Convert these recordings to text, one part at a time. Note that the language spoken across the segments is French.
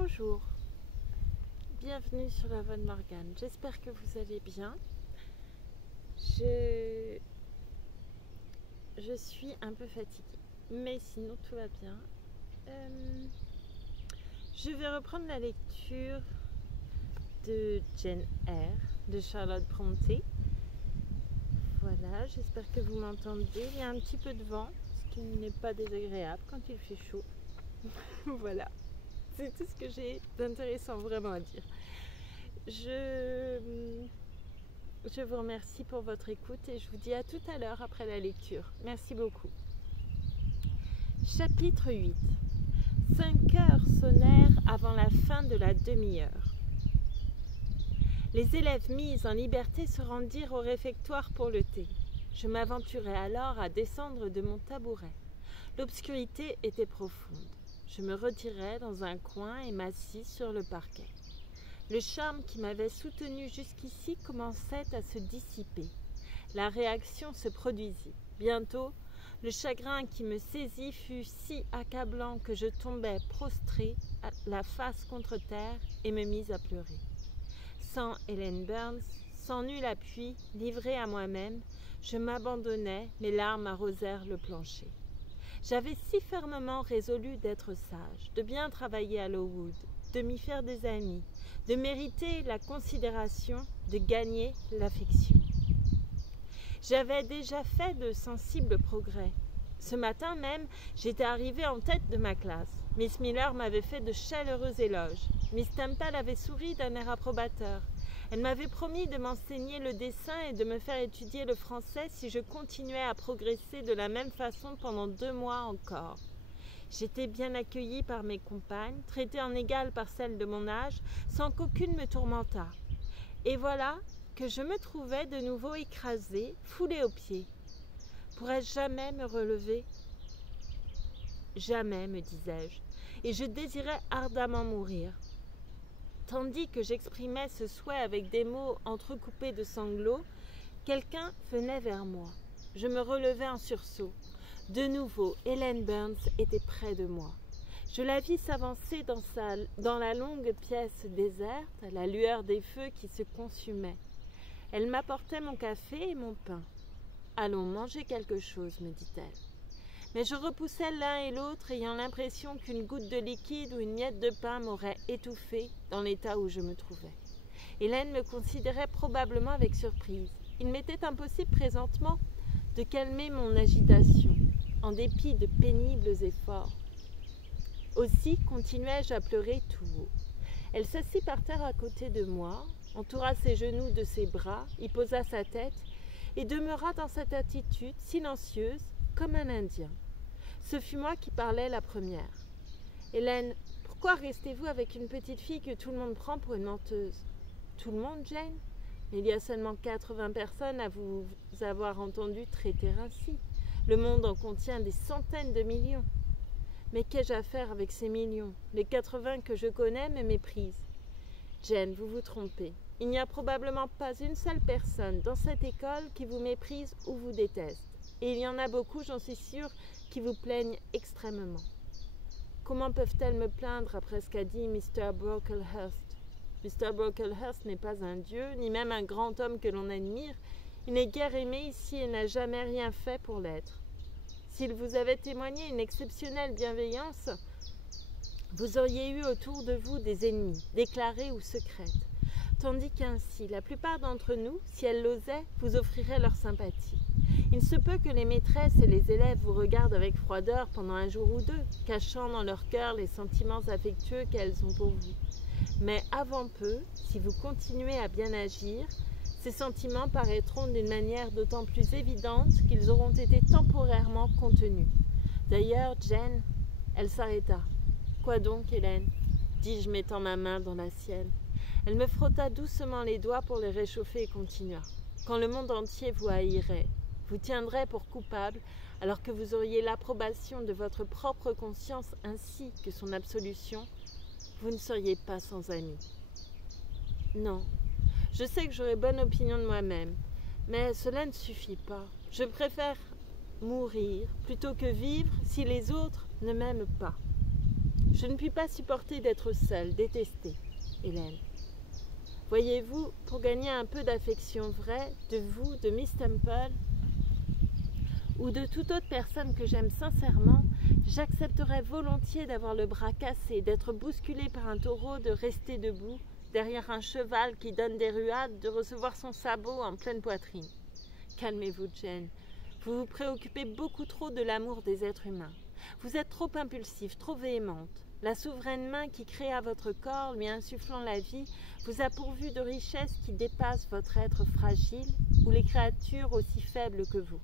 Bonjour, bienvenue sur la Voix de Morgane. J'espère que vous allez bien. Je suis un peu fatiguée, mais sinon tout va bien. Je vais reprendre la lecture de Jane Eyre de Charlotte Brontë. Voilà, j'espère que vous m'entendez. Il y a un petit peu de vent, ce qui n'est pas désagréable quand il fait chaud. Voilà. C'est tout ce que j'ai d'intéressant vraiment à dire. Je vous remercie pour votre écoute et je vous dis à tout à l'heure après la lecture. Merci beaucoup. Chapitre 8. 5 heures sonnèrent avant la fin de la demi-heure. Les élèves mis en liberté se rendirent au réfectoire pour le thé. Je m'aventurai alors à descendre de mon tabouret. L'obscurité était profonde. Je me retirai dans un coin et m'assis sur le parquet. Le charme qui m'avait soutenu jusqu'ici commençait à se dissiper. La réaction se produisit. Bientôt, le chagrin qui me saisit fut si accablant que je tombai prostrée, la face contre terre, et me mis à pleurer. Sans Hélène Burns, sans nul appui, livrée à moi-même, je m'abandonnai, mes larmes arrosèrent le plancher. J'avais si fermement résolu d'être sage, de bien travailler à Lowood, de m'y faire des amis, de mériter la considération, de gagner l'affection. J'avais déjà fait de sensibles progrès. Ce matin même, j'étais arrivée en tête de ma classe. Miss Miller m'avait fait de chaleureux éloges. Miss Temple avait souri d'un air approbateur. Elle m'avait promis de m'enseigner le dessin et de me faire étudier le français si je continuais à progresser de la même façon pendant 2 mois encore. J'étais bien accueillie par mes compagnes, traitée en égale par celles de mon âge, sans qu'aucune me tourmentât. Et voilà que je me trouvais de nouveau écrasée, foulée aux pieds. Pourrais-je jamais me relever ? Jamais, me disais-je, et je désirais ardemment mourir. Tandis que j'exprimais ce souhait avec des mots entrecoupés de sanglots, quelqu'un venait vers moi. Je me relevai en sursaut. De nouveau, Hélène Burns était près de moi. Je la vis s'avancer dans la longue pièce déserte, à la lueur des feux qui se consumaient. Elle m'apportait mon café et mon pain. « Allons manger quelque chose, me dit-elle. » Mais je repoussais l'un et l'autre, ayant l'impression qu'une goutte de liquide ou une miette de pain m'aurait étouffée dans l'état où je me trouvais. Hélène me considérait probablement avec surprise. Il m'était impossible présentement de calmer mon agitation, en dépit de pénibles efforts. Aussi continuai-je à pleurer tout haut. Elle s'assit par terre à côté de moi, entoura ses genoux de ses bras, y posa sa tête et demeura dans cette attitude silencieuse comme un Indien. Ce fut moi qui parlais la première. « Hélène, pourquoi restez-vous avec une petite fille que tout le monde prend pour une menteuse ?»« Tout le monde, Jane ? Mais il y a seulement 80 personnes à vous avoir entendu traiter ainsi. Le monde en contient des centaines de millions. Mais qu'ai-je à faire avec ces millions ? Les 80 que je connais me méprisent. Jane, vous vous trompez. Il n'y a probablement pas une seule personne dans cette école qui vous méprise ou vous déteste. Et il y en a beaucoup, j'en suis sûre, qui vous plaignent extrêmement. Comment peuvent-elles me plaindre après ce qu'a dit Mr. Brocklehurst ? Mr. Brocklehurst n'est pas un dieu, ni même un grand homme que l'on admire. Il n'est guère aimé ici et n'a jamais rien fait pour l'être. S'il vous avait témoigné une exceptionnelle bienveillance, vous auriez eu autour de vous des ennemis, déclarés ou secrètes. Tandis qu'ainsi, la plupart d'entre nous, si elles l'osaient, vous offriraient leur sympathie. Il se peut que les maîtresses et les élèves vous regardent avec froideur pendant un jour ou deux, cachant dans leur cœur les sentiments affectueux qu'elles ont pour vous. Mais avant peu, si vous continuez à bien agir, ces sentiments paraîtront d'une manière d'autant plus évidente qu'ils auront été temporairement contenus. D'ailleurs, Jane, elle s'arrêta. « Quoi donc, Hélène ?» dis-je, mettant ma main dans la sienne. Elle me frotta doucement les doigts pour les réchauffer et continua. « Quand le monde entier vous haïrait, vous tiendrait pour coupable, alors que vous auriez l'approbation de votre propre conscience ainsi que son absolution, vous ne seriez pas sans amis. Non, je sais que j'aurai bonne opinion de moi-même, mais cela ne suffit pas. Je préfère mourir plutôt que vivre si les autres ne m'aiment pas. Je ne puis pas supporter d'être seule, détestée, Hélène. Voyez-vous, pour gagner un peu d'affection vraie de vous, de Miss Temple, ou de toute autre personne que j'aime sincèrement, j'accepterais volontiers d'avoir le bras cassé, d'être bousculé par un taureau, de rester debout, derrière un cheval qui donne des ruades, de recevoir son sabot en pleine poitrine. Calmez-vous, Jane. Vous vous préoccupez beaucoup trop de l'amour des êtres humains. Vous êtes trop impulsive, trop véhémente. La souveraine main qui créa votre corps, lui insufflant la vie, vous a pourvu de richesses qui dépassent votre être fragile ou les créatures aussi faibles que vous.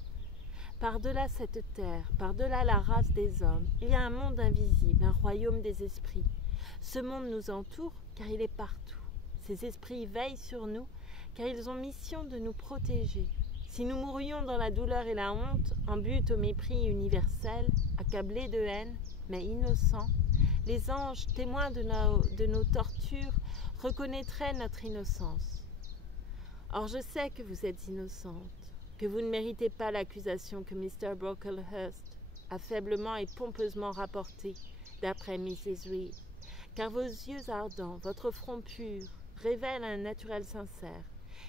Par-delà cette terre, par-delà la race des hommes, il y a un monde invisible, un royaume des esprits. Ce monde nous entoure car il est partout. Ces esprits veillent sur nous car ils ont mission de nous protéger. Si nous mourions dans la douleur et la honte, en butte au mépris universel, accablés de haine, mais innocents, les anges, témoins de nos tortures, reconnaîtraient notre innocence. Or je sais que vous êtes innocente, que vous ne méritez pas l'accusation que Mr. Brocklehurst a faiblement et pompeusement rapportée, d'après Mrs. Reed, car vos yeux ardents, votre front pur, révèlent un naturel sincère,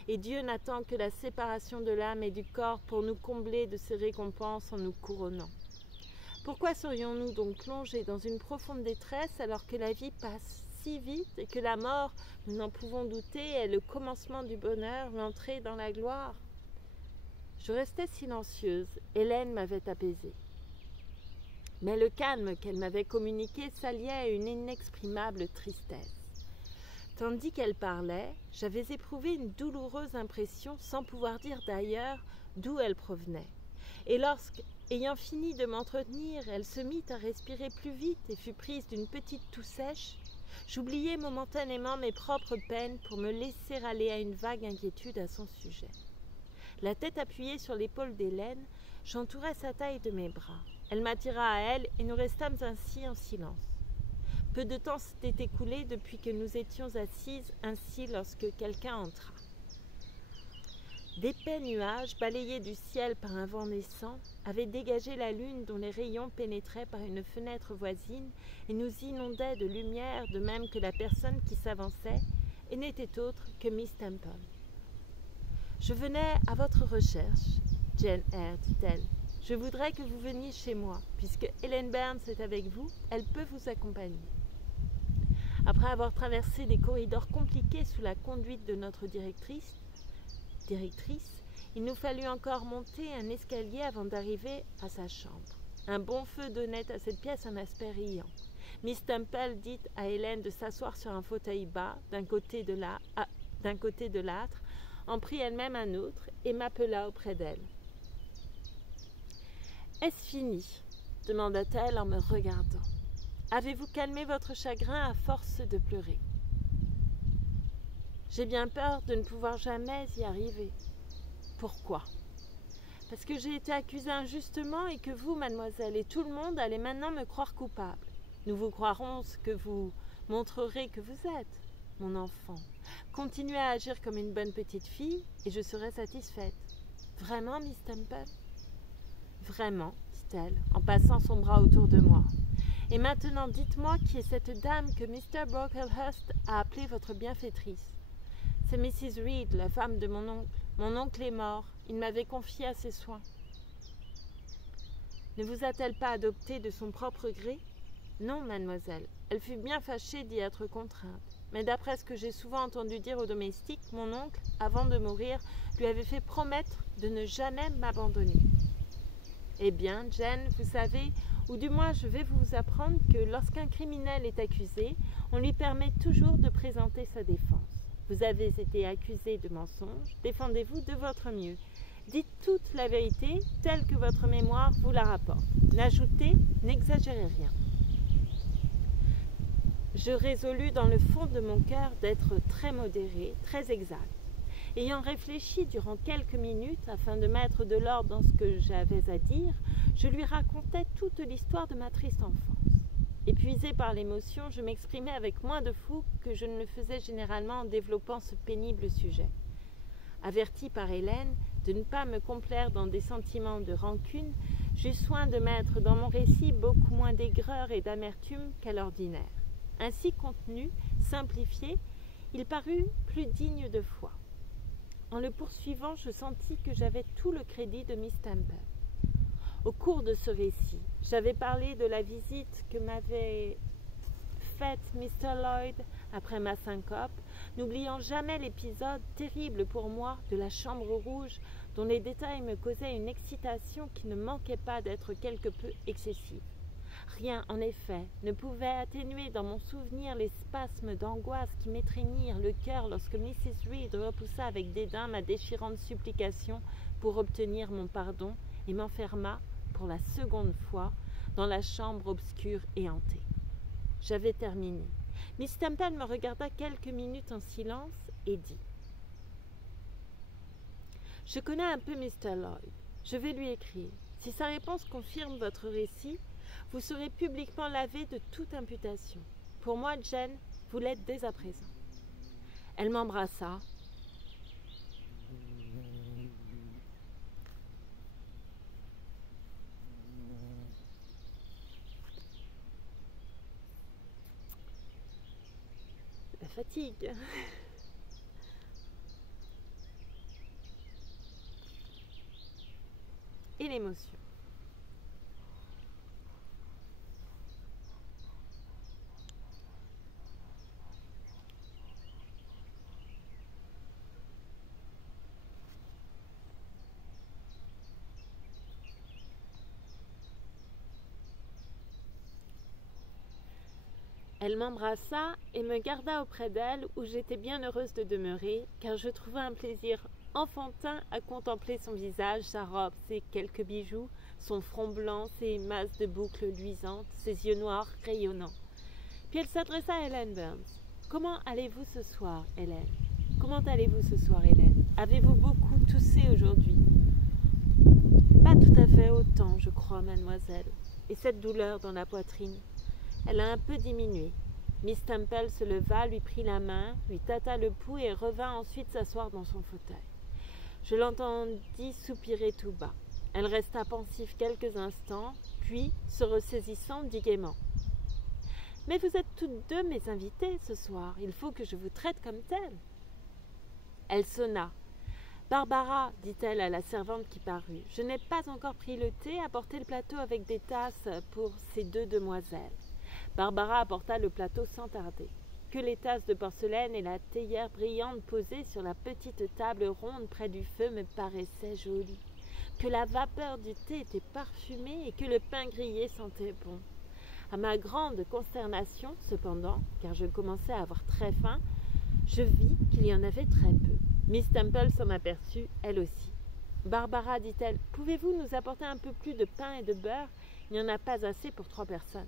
et Dieu n'attend que la séparation de l'âme et du corps pour nous combler de ses récompenses en nous couronnant. Pourquoi serions-nous donc plongés dans une profonde détresse alors que la vie passe si vite et que la mort, nous n'en pouvons douter, est le commencement du bonheur, l'entrée dans la gloire? Je restais silencieuse. Hélène m'avait apaisée. Mais le calme qu'elle m'avait communiqué s'alliait à une inexprimable tristesse. Tandis qu'elle parlait, j'avais éprouvé une douloureuse impression sans pouvoir dire d'ailleurs d'où elle provenait. Et lorsque, ayant fini de m'entretenir, elle se mit à respirer plus vite et fut prise d'une petite toux sèche, j'oubliai momentanément mes propres peines pour me laisser aller à une vague inquiétude à son sujet. La tête appuyée sur l'épaule d'Hélène, j'entourai sa taille de mes bras. Elle m'attira à elle et nous restâmes ainsi en silence. Peu de temps s'était écoulé depuis que nous étions assises ainsi lorsque quelqu'un entra. D'épais nuages, balayés du ciel par un vent naissant, avaient dégagé la lune dont les rayons pénétraient par une fenêtre voisine et nous inondaient de lumière, de même que la personne qui s'avançait et n'était autre que Miss Temple. « Je venais à votre recherche, Jane Eyre, dit-elle. Je voudrais que vous veniez chez moi. Puisque Hélène Burns est avec vous, elle peut vous accompagner. » Après avoir traversé des corridors compliqués sous la conduite de notre directrice, il nous fallut encore monter un escalier avant d'arriver à sa chambre. Un bon feu donnait à cette pièce un aspect riant. Miss Temple dit à Hélène de s'asseoir sur un fauteuil bas, d'un côté de l'âtre, en prit elle-même un autre et m'appela auprès d'elle. « Est-ce fini ?» demanda-t-elle en me regardant. « Avez-vous calmé votre chagrin à force de pleurer ?»« J'ai bien peur de ne pouvoir jamais y arriver. »« Pourquoi ?»« Parce que j'ai été accusée injustement et que vous, mademoiselle, et tout le monde allez maintenant me croire coupable. Nous vous croirons ce que vous montrerez que vous êtes, mon enfant. Continuez à agir comme une bonne petite fille et je serai satisfaite. »« Vraiment, Miss Temple ?»« Vraiment, dit-elle, en passant son bras autour de moi. Et maintenant, dites-moi qui est cette dame que Mr. Brocklehurst a appelée votre bienfaitrice. C'est Mrs. Reed, la femme de mon oncle. Mon oncle est mort. Il m'avait confié à ses soins. Ne vous a-t-elle pas adopté de son propre gré ? Non, mademoiselle. Elle fut bien fâchée d'y être contrainte. Mais d'après ce que j'ai souvent entendu dire aux domestiques, mon oncle, avant de mourir, lui avait fait promettre de ne jamais m'abandonner. Eh bien, Jane, vous savez, ou du moins je vais vous apprendre que lorsqu'un criminel est accusé, on lui permet toujours de présenter sa défense. Vous avez été accusé de mensonge, défendez-vous de votre mieux. Dites toute la vérité telle que votre mémoire vous la rapporte. N'ajoutez, n'exagérez rien. Je résolus dans le fond de mon cœur d'être très modérée, très exacte. Ayant réfléchi durant quelques minutes afin de mettre de l'ordre dans ce que j'avais à dire, je lui racontais toute l'histoire de ma triste enfance. Épuisée par l'émotion, je m'exprimais avec moins de fougue que je ne le faisais généralement en développant ce pénible sujet. Avertie par Hélène de ne pas me complaire dans des sentiments de rancune, J'eus soin de mettre dans mon récit beaucoup moins d'aigreur et d'amertume qu'à l'ordinaire. Ainsi contenu, simplifié, il parut plus digne de foi. En le poursuivant, je sentis que j'avais tout le crédit de Miss Temple. Au cours de ce récit, j'avais parlé de la visite que m'avait faite Mr. Lloyd après ma syncope, n'oubliant jamais l'épisode terrible pour moi de la chambre rouge, dont les détails me causaient une excitation qui ne manquait pas d'être quelque peu excessive. Rien, en effet, ne pouvait atténuer dans mon souvenir les spasmes d'angoisse qui m'étreignirent le cœur lorsque Mrs. Reed repoussa avec dédain ma déchirante supplication pour obtenir mon pardon et m'enferma, pour la seconde fois, dans la chambre obscure et hantée. J'avais terminé. Miss Temple me regarda quelques minutes en silence et dit « Je connais un peu Mr. Lloyd. Je vais lui écrire. Si sa réponse confirme votre récit, vous serez publiquement lavé de toute imputation. Pour moi, Jane, vous l'êtes dès à présent. » Elle m'embrassa. La fatigue. Et l'émotion. Elle m'embrassa et me garda auprès d'elle où j'étais bien heureuse de demeurer, car je trouvais un plaisir enfantin à contempler son visage, sa robe, ses quelques bijoux, son front blanc, ses masses de boucles luisantes, ses yeux noirs rayonnants. Puis elle s'adressa à Hélène Burns. « Comment allez-vous ce soir, Hélène? Comment allez-vous ce soir, Hélène? Avez-vous beaucoup toussé aujourd'hui? » »« Pas tout à fait autant, je crois, mademoiselle. Et cette douleur dans la poitrine? » Elle a un peu diminué. Miss Temple se leva, lui prit la main, lui tâta le pouls et revint ensuite s'asseoir dans son fauteuil. Je l'entendis soupirer tout bas. Elle resta pensive quelques instants, puis, se ressaisissant, dit gaiement « Mais vous êtes toutes deux mes invitées ce soir. Il faut que je vous traite comme telle. » Elle sonna. « Barbara, dit-elle à la servante qui parut, je n'ai pas encore pris le thé, apportez le plateau avec des tasses pour ces deux demoiselles. » Barbara apporta le plateau sans tarder. Que les tasses de porcelaine et la théière brillante posées sur la petite table ronde près du feu me paraissaient jolies. Que la vapeur du thé était parfumée et que le pain grillé sentait bon. À ma grande consternation, cependant, car je commençais à avoir très faim, je vis qu'il y en avait très peu. Miss Temple s'en aperçut, elle aussi. « Barbara, dit-elle, pouvez-vous nous apporter un peu plus de pain et de beurre? Il n'y en a pas assez pour 3 personnes. »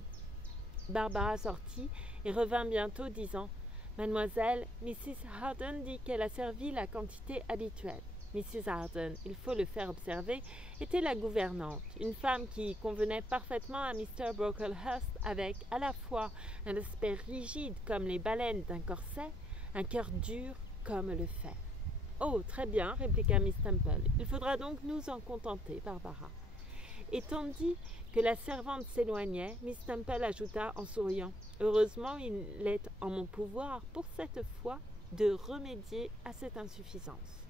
Barbara sortit et revint bientôt disant « Mademoiselle, Mrs. Harden dit qu'elle a servi la quantité habituelle. » Mrs. Harden, il faut le faire observer, était la gouvernante, une femme qui convenait parfaitement à Mr. Brocklehurst avec à la fois un aspect rigide comme les baleines d'un corset, un cœur dur comme le fer. « Oh, très bien, répliqua Miss Temple. Il faudra donc nous en contenter, Barbara. » Et tandis que la servante s'éloignait, Miss Temple ajouta en souriant « Heureusement, il est en mon pouvoir, pour cette fois, de remédier à cette insuffisance. »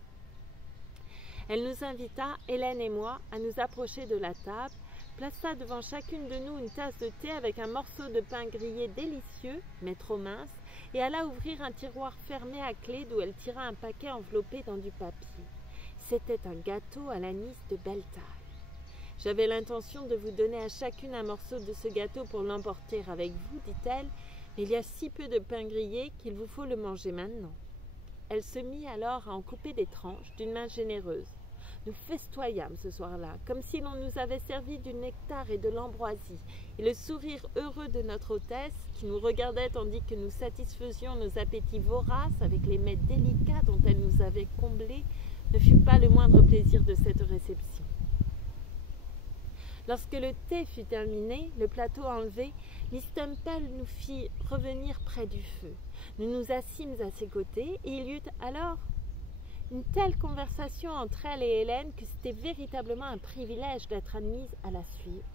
Elle nous invita, Hélène et moi, à nous approcher de la table, plaça devant chacune de nous une tasse de thé avec un morceau de pain grillé délicieux, mais trop mince, et alla ouvrir un tiroir fermé à clé d'où elle tira un paquet enveloppé dans du papier. C'était un gâteau à l'anis de belle taille. « J'avais l'intention de vous donner à chacune un morceau de ce gâteau pour l'emporter avec vous, dit-elle, mais il y a si peu de pain grillé qu'il vous faut le manger maintenant. » Elle se mit alors à en couper des tranches d'une main généreuse. Nous festoyâmes ce soir-là, comme si l'on nous avait servi du nectar et de l'ambroisie, et le sourire heureux de notre hôtesse, qui nous regardait tandis que nous satisfaisions nos appétits voraces avec les mets délicats dont elle nous avait comblés, ne fut pas le moindre plaisir de cette réception. Lorsque le thé fut terminé, le plateau enlevé, Miss Temple nous fit revenir près du feu. Nous nous assîmes à ses côtés et il y eut alors Une telle conversation entre elle et Hélène que c'était véritablement un privilège d'être admise à la suivre.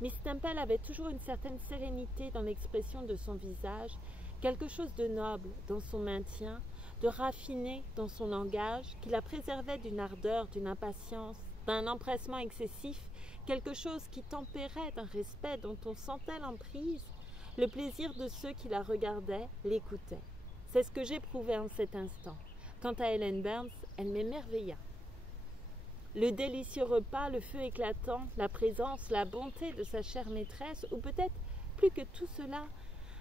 Miss Temple avait toujours une certaine sérénité dans l'expression de son visage, quelque chose de noble dans son maintien, de raffiné dans son langage, qui la préservait d'une ardeur, d'une impatience, d'un empressement excessif, quelque chose qui tempérait d'un respect dont on sentait l'emprise, le plaisir de ceux qui la regardaient, l'écoutaient. C'est ce que j'éprouvais en cet instant. Quant à Hélène Burns, elle m'émerveilla. Le délicieux repas, le feu éclatant, la présence, la bonté de sa chère maîtresse, ou peut-être plus que tout cela,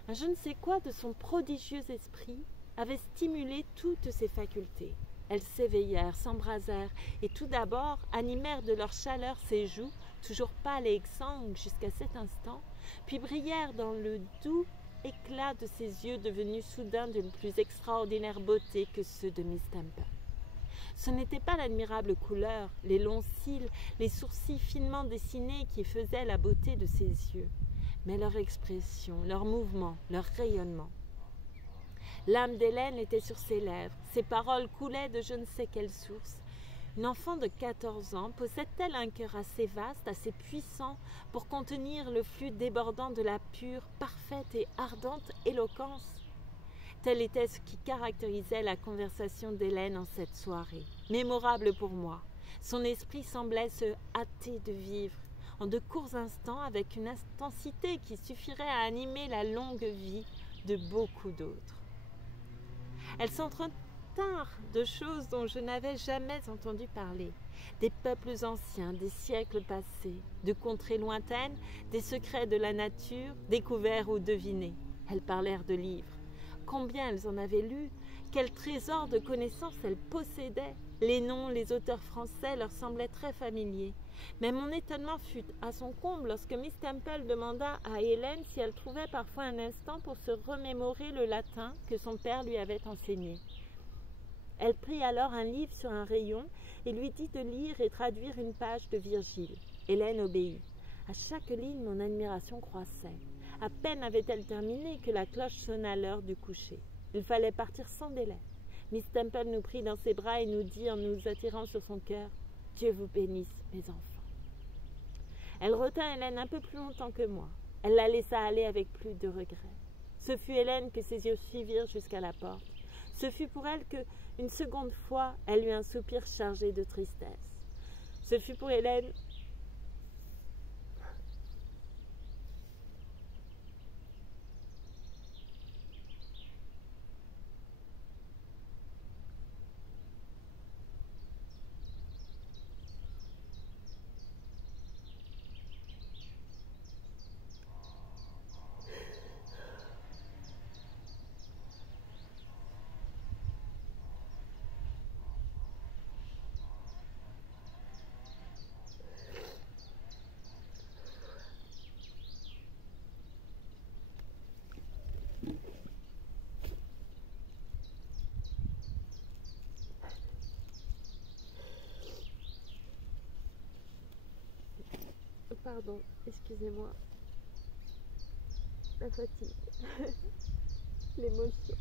un je ne sais quoi de son prodigieux esprit, avait stimulé toutes ses facultés. Elles s'éveillèrent, s'embrasèrent, et tout d'abord animèrent de leur chaleur ses joues, toujours pâles et exsangues jusqu'à cet instant, puis brillèrent dans le doux éclat de ses yeux devenus soudain d'une plus extraordinaire beauté que ceux de Miss Temple. Ce n'était pas l'admirable couleur, les longs cils, les sourcils finement dessinés qui faisaient la beauté de ses yeux, mais leur expression, leur mouvement, leur rayonnement. L'âme d'Hélène était sur ses lèvres, ses paroles coulaient de je ne sais quelle source. Une enfant de 14 ans possède-t-elle un cœur assez vaste, assez puissant pour contenir le flux débordant de la pure, parfaite et ardente éloquence? Tel était ce qui caractérisait la conversation d'Hélène en cette soirée, mémorable pour moi. Son esprit semblait se hâter de vivre, en de courts instants, avec une intensité qui suffirait à animer la longue vie de beaucoup d'autres. Elles s'entretinrent de choses dont je n'avais jamais entendu parler, des peuples anciens, des siècles passés, de contrées lointaines, des secrets de la nature, découverts ou devinés. Elles parlèrent de livres. Combien elles en avaient lu, quel trésor de connaissances elles possédaient. Les noms, les auteurs français leur semblaient très familiers. Mais mon étonnement fut à son comble lorsque Miss Temple demanda à Hélène si elle trouvait parfois un instant pour se remémorer le latin que son père lui avait enseigné. Elle prit alors un livre sur un rayon et lui dit de lire et traduire une page de Virgile. Hélène obéit. À chaque ligne, mon admiration croissait. À peine avait-elle terminé que la cloche sonna l'heure du coucher. Il fallait partir sans délai. Miss Temple nous prit dans ses bras et nous dit en nous attirant sur son cœur « Dieu vous bénisse, mes enfants ». Elle retint Hélène un peu plus longtemps que moi. Elle la laissa aller avec plus de regret. Ce fut Hélène que ses yeux suivirent jusqu'à la porte. Ce fut pour elle que, une seconde fois, elle eut un soupir chargé de tristesse. Ce fut pour Hélène Pardon, excusez-moi. La fatigue. L'émotion.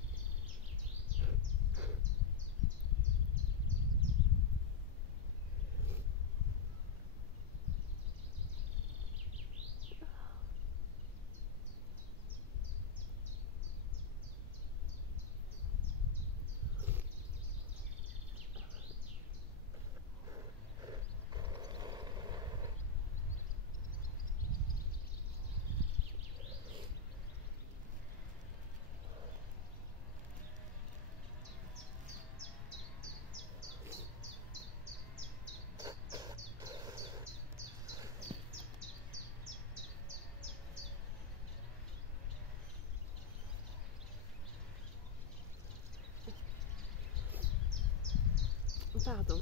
Pardon.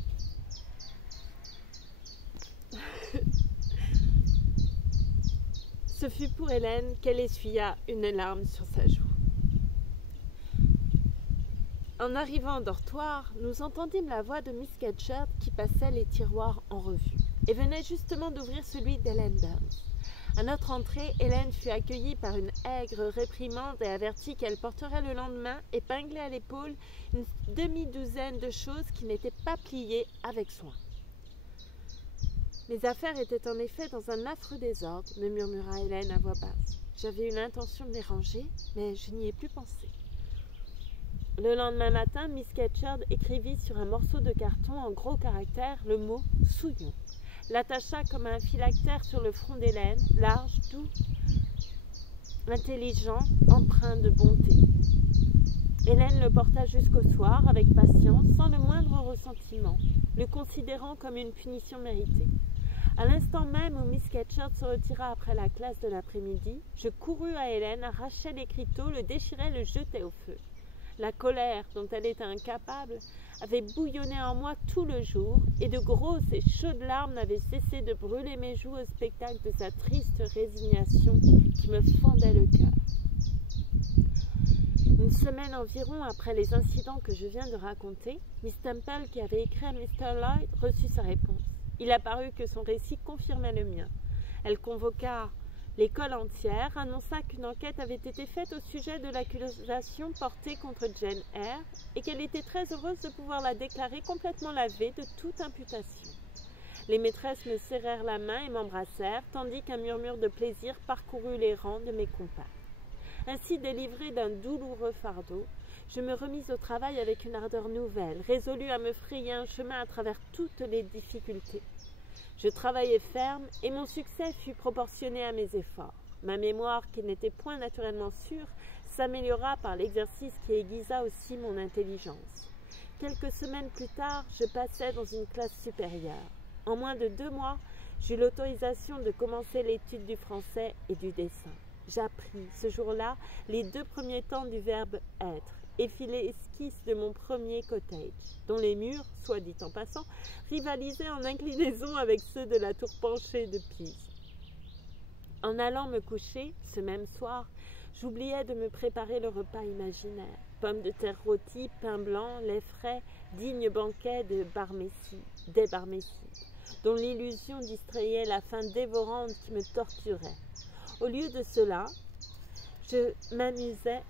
Ce fut pour Hélène qu'elle essuya une larme sur sa joue. En arrivant au dortoir, nous entendîmes la voix de Miss Scatcherd qui passait les tiroirs en revue et venait justement d'ouvrir celui d'Hélène Burns. À notre entrée, Hélène fut accueillie par une aigre réprimande et avertie qu'elle porterait le lendemain, épinglée à l'épaule, une demi-douzaine de choses qui n'étaient pas pliées avec soin. Mes affaires étaient en effet dans un affreux désordre, me murmura Hélène à voix basse. J'avais eu l'intention de les ranger, mais je n'y ai plus pensé. Le lendemain matin, Miss Scatcherd écrivit sur un morceau de carton en gros caractères le mot « souillon », l'attacha comme un phylactère sur le front d'Hélène, large, doux, intelligent, empreint de bonté. Hélène le porta jusqu'au soir, avec patience, sans le moindre ressentiment, le considérant comme une punition méritée. À l'instant même où Miss Scatcherd se retira après la classe de l'après-midi, je courus à Hélène, arrachai l'écriteau, le déchirai, le jetai au feu. La colère dont elle était incapable avait bouillonné en moi tout le jour, et de grosses et chaudes larmes n'avaient cessé de brûler mes joues au spectacle de sa triste résignation qui me fendait le cœur. Une semaine environ après les incidents que je viens de raconter, Miss Temple, qui avait écrit à Mr. Lloyd, reçut sa réponse. Il apparut que son récit confirmait le mien. Elle convoqua l'école entière, annonça qu'une enquête avait été faite au sujet de l'accusation portée contre Jane Eyre et qu'elle était très heureuse de pouvoir la déclarer complètement lavée de toute imputation. Les maîtresses me serrèrent la main et m'embrassèrent, tandis qu'un murmure de plaisir parcourut les rangs de mes compagnes. Ainsi délivrée d'un douloureux fardeau, je me remis au travail avec une ardeur nouvelle, résolue à me frayer un chemin à travers toutes les difficultés. Je travaillai ferme et mon succès fut proportionné à mes efforts. Ma mémoire, qui n'était point naturellement sûre, s'améliora par l'exercice qui aiguisa aussi mon intelligence. Quelques semaines plus tard, je passai dans une classe supérieure. En moins de 2 mois, j'eus l'autorisation de commencer l'étude du français et du dessin. J'appris, ce jour-là, les 2 premiers temps du verbe « être » et fis l'esquisse de mon premier cottage, dont les murs, soit dit en passant, rivalisaient en inclinaison avec ceux de la tour penchée de Pise. En allant me coucher, ce même soir, j'oubliais de me préparer le repas imaginaire. Pommes de terre rôties, pain blanc, lait frais, digne banquet des Barmécides, dont l'illusion distrayait la faim dévorante qui me torturait. Au lieu de cela, je m'amusais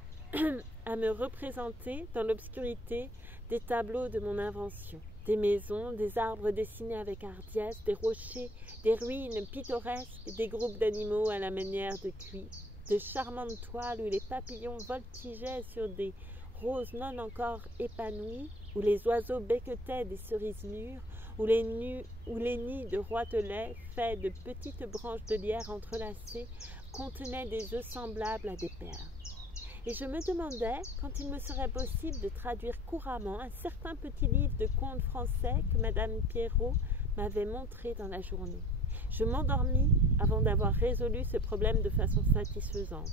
à me représenter dans l'obscurité des tableaux de mon invention, des maisons, des arbres dessinés avec hardiesse, des rochers, des ruines pittoresques, des groupes d'animaux à la manière de cuits, de charmantes toiles où les papillons voltigeaient sur des roses non encore épanouies, où les oiseaux becquetaient des cerises mûres, où les nids de roitelets, faits de petites branches de lierre entrelacées, contenaient des œufs semblables à des perles. Et je me demandais quand il me serait possible de traduire couramment un certain petit livre de contes français que Madame Pierrot m'avait montré dans la journée. Je m'endormis avant d'avoir résolu ce problème de façon satisfaisante.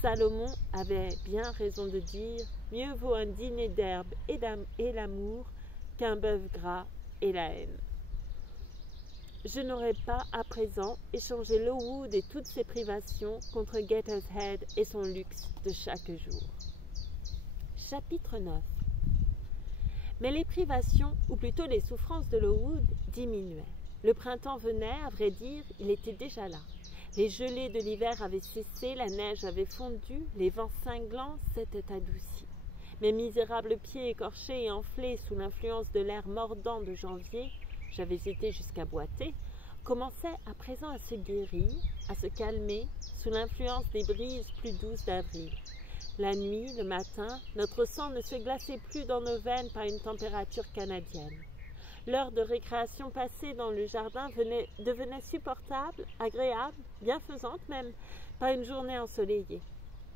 Salomon avait bien raison de dire « Mieux vaut un dîner d'herbe et l'amour qu'un bœuf gras et la haine ». Je n'aurais pas, à présent, échangé Lowood et toutes ses privations contre Gateshead et son luxe de chaque jour. Chapitre 9. Mais les privations, ou plutôt les souffrances de Lowood, diminuaient. Le printemps venait, à vrai dire, il était déjà là. Les gelées de l'hiver avaient cessé, la neige avait fondu, les vents cinglants s'étaient adoucis. Mes misérables pieds écorchés et enflés sous l'influence de l'air mordant de janvier, j'avais été jusqu'à boiter, commençaient à présent à se guérir, à se calmer, sous l'influence des brises plus douces d'avril. La nuit, le matin, notre sang ne se glaçait plus dans nos veines par une température canadienne. L'heure de récréation passée dans le jardin devenait supportable, agréable, bienfaisante même, par une journée ensoleillée.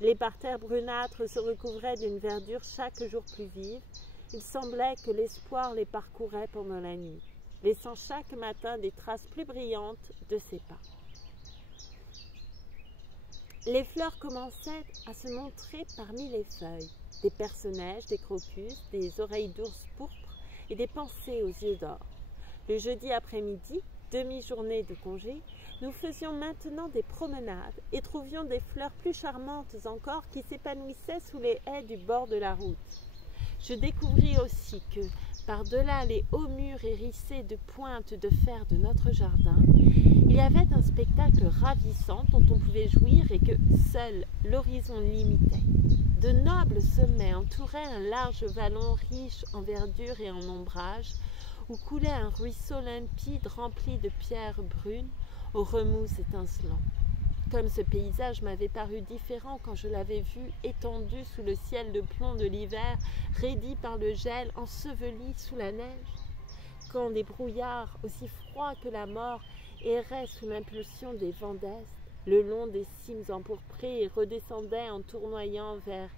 Les parterres brunâtres se recouvraient d'une verdure chaque jour plus vive. Il semblait que l'espoir les parcourait pendant la nuit, laissant chaque matin des traces plus brillantes de ses pas. Les fleurs commençaient à se montrer parmi les feuilles, des personnages, des crocus, des oreilles d'ours pourpres et des pensées aux yeux d'or. Le jeudi après-midi, demi-journée de congé, nous faisions maintenant des promenades et trouvions des fleurs plus charmantes encore qui s'épanouissaient sous les haies du bord de la route. Je découvris aussi que, par-delà les hauts murs hérissés de pointes de fer de notre jardin, il y avait un spectacle ravissant dont on pouvait jouir et que seul l'horizon limitait. De nobles sommets entouraient un large vallon riche en verdure et en ombrage, où coulait un ruisseau limpide rempli de pierres brunes aux remous étincelants. Comme ce paysage m'avait paru différent quand je l'avais vu étendu sous le ciel de plomb de l'hiver, raidi par le gel, enseveli sous la neige, quand des brouillards aussi froids que la mort erraient sous l'impulsion des vents d'est, le long des cimes empourprées et redescendaient en tournoyant vers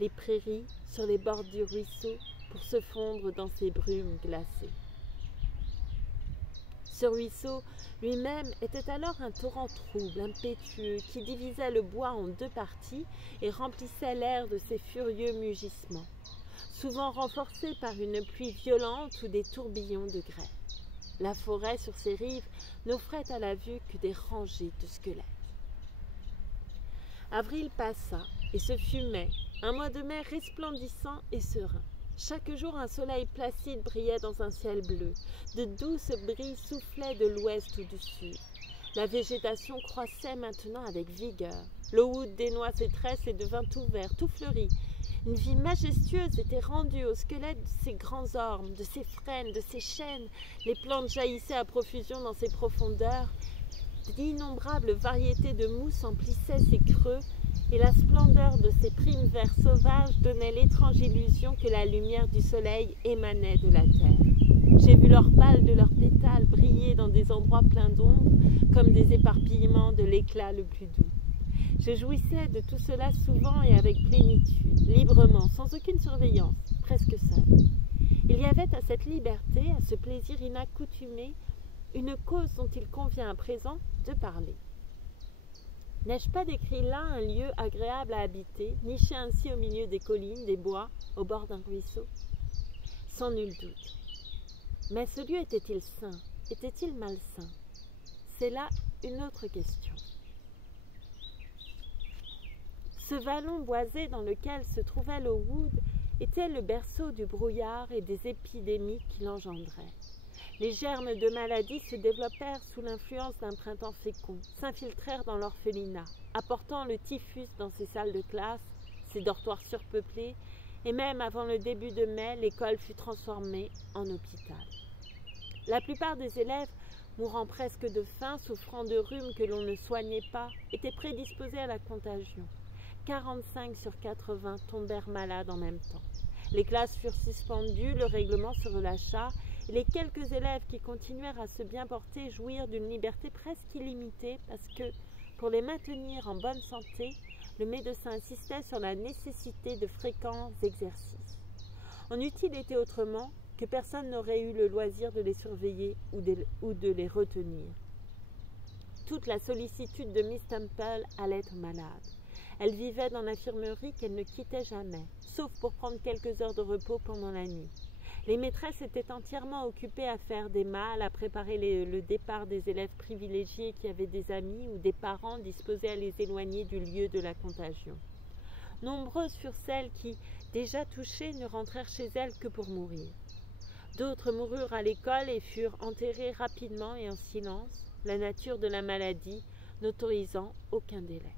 les prairies sur les bords du ruisseau pour se fondre dans ces brumes glacées. Ce ruisseau lui-même était alors un torrent trouble, impétueux, qui divisait le bois en deux parties et remplissait l'air de ses furieux mugissements, souvent renforcés par une pluie violente ou des tourbillons de grêle. La forêt sur ses rives n'offrait à la vue que des rangées de squelettes. Avril passa, et ce fut mai, un mois de mai resplendissant et serein. Chaque jour, un soleil placide brillait dans un ciel bleu. De douces brises soufflaient de l'ouest ou du sud. La végétation croissait maintenant avec vigueur. L'eau dénoua ses tresses et devint tout vert, tout fleuri. Une vie majestueuse était rendue au squelette de ces grands ormes, de ces frênes, de ces chênes. Les plantes jaillissaient à profusion dans ses profondeurs. D'innombrables variétés de mousse emplissaient ses creux, et la splendeur de ces primes verts sauvages donnait l'étrange illusion que la lumière du soleil émanait de la terre. J'ai vu l'or pâle de leurs pétales briller dans des endroits pleins d'ombre, comme des éparpillements de l'éclat le plus doux. Je jouissais de tout cela souvent et avec plénitude, librement, sans aucune surveillance, presque seule. Il y avait à cette liberté, à ce plaisir inaccoutumé, une cause dont il convient à présent de parler. N'ai-je pas décrit là un lieu agréable à habiter, niché ainsi au milieu des collines, des bois, au bord d'un ruisseau? Sans nul doute. Mais ce lieu était-il sain? Était-il malsain? C'est là une autre question. Ce vallon boisé dans lequel se trouvait Lowood était le berceau du brouillard et des épidémies qu'il engendrait. Les germes de maladie se développèrent sous l'influence d'un printemps fécond, s'infiltrèrent dans l'orphelinat, apportant le typhus dans ses salles de classe, ses dortoirs surpeuplés, et même avant le début de mai, l'école fut transformée en hôpital. La plupart des élèves, mourant presque de faim, souffrant de rhume que l'on ne soignait pas, étaient prédisposés à la contagion. 45 sur 80 tombèrent malades en même temps. Les classes furent suspendues, le règlement se relâcha, et les quelques élèves qui continuèrent à se bien porter jouirent d'une liberté presque illimitée parce que, pour les maintenir en bonne santé, le médecin insistait sur la nécessité de fréquents exercices. En eût-il été autrement, que personne n'aurait eu le loisir de les surveiller ou de les retenir. Toute la sollicitude de Miss Temple allait être malade. Elle vivait dans l'infirmerie qu'elle ne quittait jamais, sauf pour prendre quelques heures de repos pendant la nuit. Les maîtresses étaient entièrement occupées à faire des malles, à préparer le départ des élèves privilégiés qui avaient des amis ou des parents disposés à les éloigner du lieu de la contagion. Nombreuses furent celles qui, déjà touchées, ne rentrèrent chez elles que pour mourir. D'autres moururent à l'école et furent enterrées rapidement et en silence, la nature de la maladie n'autorisant aucun délai.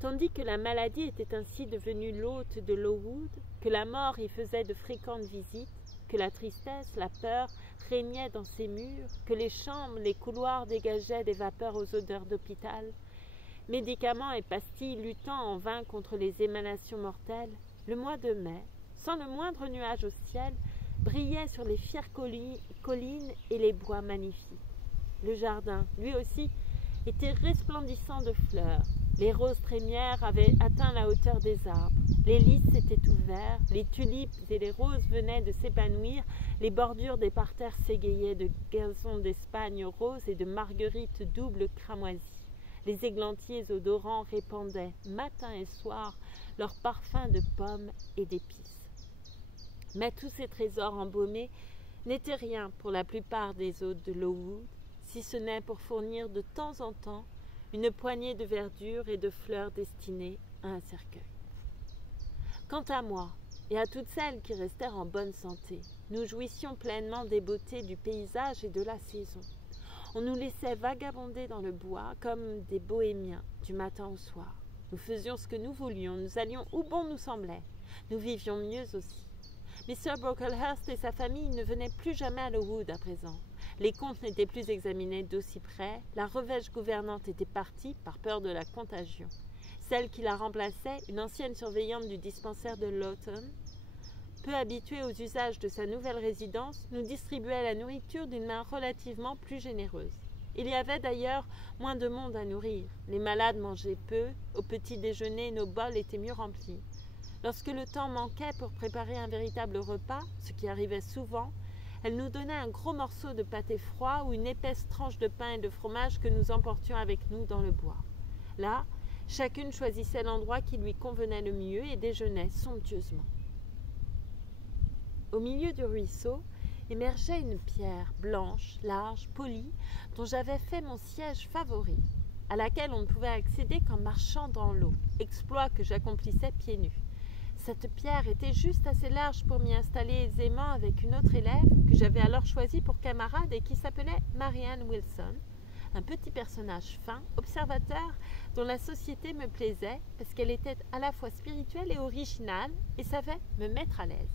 Tandis que la maladie était ainsi devenue l'hôte de Lowood, que la mort y faisait de fréquentes visites, que la tristesse, la peur régnaient dans ses murs, que les chambres, les couloirs dégageaient des vapeurs aux odeurs d'hôpital, médicaments et pastilles luttant en vain contre les émanations mortelles, le mois de mai, sans le moindre nuage au ciel, brillait sur les fières collines et les bois magnifiques. Le jardin, lui aussi, était resplendissant de fleurs. Les roses trémières avaient atteint la hauteur des arbres. Les lys s'étaient ouverts, les tulipes et les roses venaient de s'épanouir, les bordures des parterres s'égayaient de gazons d'Espagne roses et de marguerites doubles cramoisies. Les églantiers odorants répandaient, matin et soir, leur parfum de pommes et d'épices. Mais tous ces trésors embaumés n'étaient rien pour la plupart des hôtes de Lowood, si ce n'est pour fournir de temps en temps une poignée de verdure et de fleurs destinées à un cercueil. Quant à moi, et à toutes celles qui restèrent en bonne santé. Nous jouissions pleinement des beautés du paysage et de la saison. On nous laissait vagabonder dans le bois comme des bohémiens du matin au soir. Nous faisions ce que nous voulions, nous allions où bon nous semblait. Nous vivions mieux aussi. Mr. Brocklehurst et sa famille ne venaient plus jamais à Lowood à présent. Les comptes n'étaient plus examinés d'aussi près, la revêche gouvernante était partie par peur de la contagion. Celle qui la remplaçait, une ancienne surveillante du dispensaire de Lawton, peu habituée aux usages de sa nouvelle résidence, nous distribuait la nourriture d'une main relativement plus généreuse. Il y avait d'ailleurs moins de monde à nourrir. Les malades mangeaient peu, au petit déjeuner nos bols étaient mieux remplis. Lorsque le temps manquait pour préparer un véritable repas, ce qui arrivait souvent, elle nous donnait un gros morceau de pâté froid ou une épaisse tranche de pain et de fromage que nous emportions avec nous dans le bois. Là, chacune choisissait l'endroit qui lui convenait le mieux et déjeunait somptueusement. Au milieu du ruisseau émergeait une pierre blanche, large, polie, dont j'avais fait mon siège favori, à laquelle on ne pouvait accéder qu'en marchant dans l'eau, exploit que j'accomplissais pieds nus. Cette pierre était juste assez large pour m'y installer aisément avec une autre élève que j'avais alors choisie pour camarade et qui s'appelait Marianne Wilson, un petit personnage fin, observateur, dont la société me plaisait parce qu'elle était à la fois spirituelle et originale et savait me mettre à l'aise.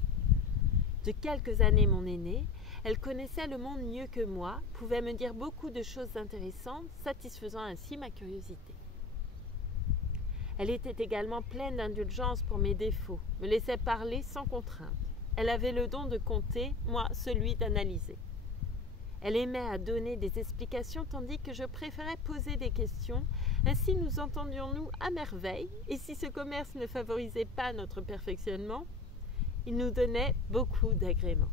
De quelques années mon aînée, elle connaissait le monde mieux que moi, pouvait me dire beaucoup de choses intéressantes, satisfaisant ainsi ma curiosité. Elle était également pleine d'indulgence pour mes défauts, me laissait parler sans contrainte. Elle avait le don de compter, moi celui d'analyser. Elle aimait à donner des explications tandis que je préférais poser des questions, ainsi nous entendions-nous à merveille, et si ce commerce ne favorisait pas notre perfectionnement, il nous donnait beaucoup d'agréments.